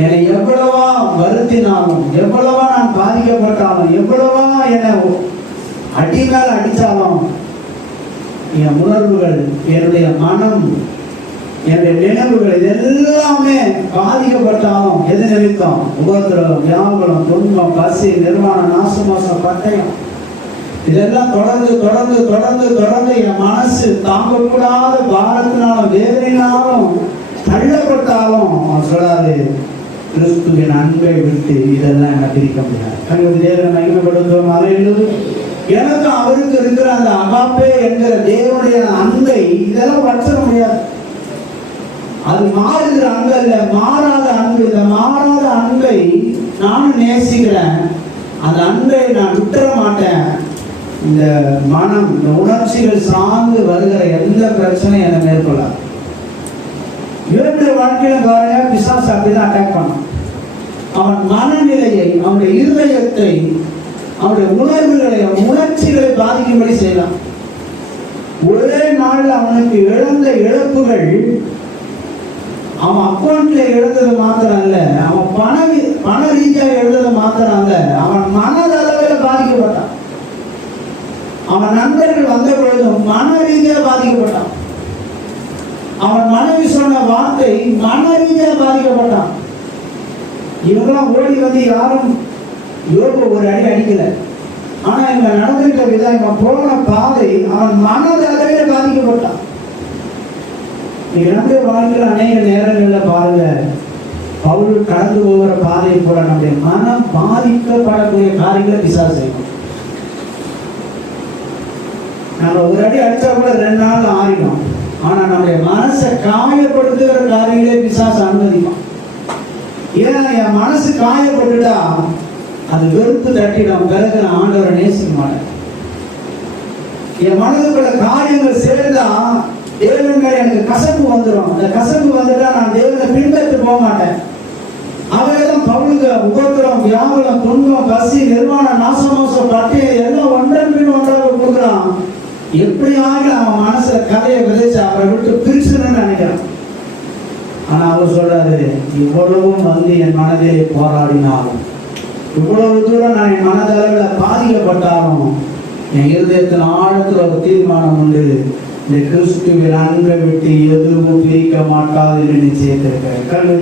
என்னை எவ்வளவா வருத்தினாலும், எவ்வளவா நான் பாதிக்கப்பட்டாலும், எவ்வளவா என்னை அடி மேல அடித்தாலும், என் உணர்வுகள், என்னுடைய மனம், என்னுடைய நினைவுகள் இதெல்லாமே பாதிக்கப்பட்டாலும் எது நிமித்தம்? உபத்திரவம், வியாகுலம், துன்பம், பசி, நிர்வாணம், நாசமோசம், பட்டயம், இதெல்லாம் தொடர்ந்து தொடர்ந்து தொடர்ந்து தொடர்ந்து என் மனசு தாங்கக்கூடாத பாரத்தினாலும் வேதனையினாலும் தள்ளப்பட்டாலும் அவன் சொல்லாது, கிறிஸ்துவின் அன்பை விட்டு இதெல்லாம் என்ன பிரிக்க முடியாது. தேவனை மகிமைப்படுத்துவோம். அலையிலும் எனக்கு அவருக்கு இருக்கிற அந்த அகாப்பே என்கிற தேவனுடைய அன்பை இதெல்லாம் வற்ற முடியாது. அது மாறுகிற அன்பு அல்ல, மாறாத அன்பு. இந்த மாறாத அன்பை நானும் நேசிக்கிறேன். அந்த அன்பை நான் விட்டுற மாட்டேன். இந்த மனம், இந்த உணர்ச்சிகள் சார்ந்து வருகிற எந்த பிரச்சனையும் என்னை மேற்கொள்ளாது. இவருடைய வாழ்க்கையில பாருங்க, பிசாசு அப்படிதான் அட்டாக் பண்ணான். அவன் மனநிலையை, அவனுடைய இருதயத்தை, அவனுடைய உணர்வுகளை, உணர்ச்சிகளை பாதிக்கும்படி செய்யலாம். ஒரே நாள் அவனுக்கு இழந்த இழப்புகள் அவன் அக்கௌண்ட்ல எழுந்தது மாத்திரம் அல்ல, அவன் பண ரீதியாக எழுந்தது மாத்திரம் அல்ல, அவன் மனதளவில் பாதிக்கப்பட்டான். அவன் நண்பர்கள் வந்த பொழுதும் மன ரீதியாக பாதிக்கப்பட்டான். அவன் மனைவி சொன்ன வார்த்தை மன ரீதியாக பாதிக்கப்பட்டான். இவங்களாம் ஓடி வந்து யாரும் யோபு ஒரு அடி அடிக்கல. ஆனா இவன் நடந்துகிட்ட விதம், இவன் போன பாதை அவன் மனதளவில் பாதிக்கப்பட்டான். நம்முடைய வாழ்க்கையில் அநேக நேரங்களில் பாருங்க, பவுல் கடந்து போகிற பாதை போல நம்முடைய மனம் பாதிக்கப்படக்கூடிய காரியங்களை பிசாசு செய்யணும். நம்ம ஒரு அடி அடிச்சா கூட 2 நாள் ஆறிடும். ஆனா நம்முடைய மனசை காயப்படுத்துகிற காரியங்களே பிசாசு அனுமதிக்கும். ஏன்னா என் மனசு காயப்பட்டுட்டா அது வெறுப்பு தட்டிடும். பிறகு நான் ஆண்டவரை நேசிக்க மாட்டேன். என் மனதுக்குள்ள காரியங்கள் சேர்ந்தா தேவன் மேல எனக்கு கசப்பு வந்துடும். அந்த கசப்பு வந்துட்டா நான் தேவனை பின்பற்றி போக மாட்டேன். அவையெல்லாம் பவுலுக்கு உபத்திரம், வியாகுலம், துன்பம், பசி, நிர்வாணம், நாசமோசம், பட்டியல் எல்லாம் ஒன்றன் பின் ஒன்றாக கொடுக்குறான். எப்படியாக அவன் மனசுல கதையை விதைச்சு அவரை விட்டு பிரிச்சுன்னு நினைக்கிறான். ஆனா அவர் சொல்றாரு, இவ்வளவும் வந்து என் மனதிலே போராடினாலும், இவ்வளவு தூரம் நான் என் மனதளவில் பாதிக்கப்பட்டாலும், என் இருதயத்தின் ஆழத்தில் ஒரு தீர்மானம் உண்டு, இந்த கிறிஸ்துவின் அன்பை விட்டு எதுவும் பிரிக்க மாட்டாது என்று நிச்சயத்திருக்கிறேன். கல்வி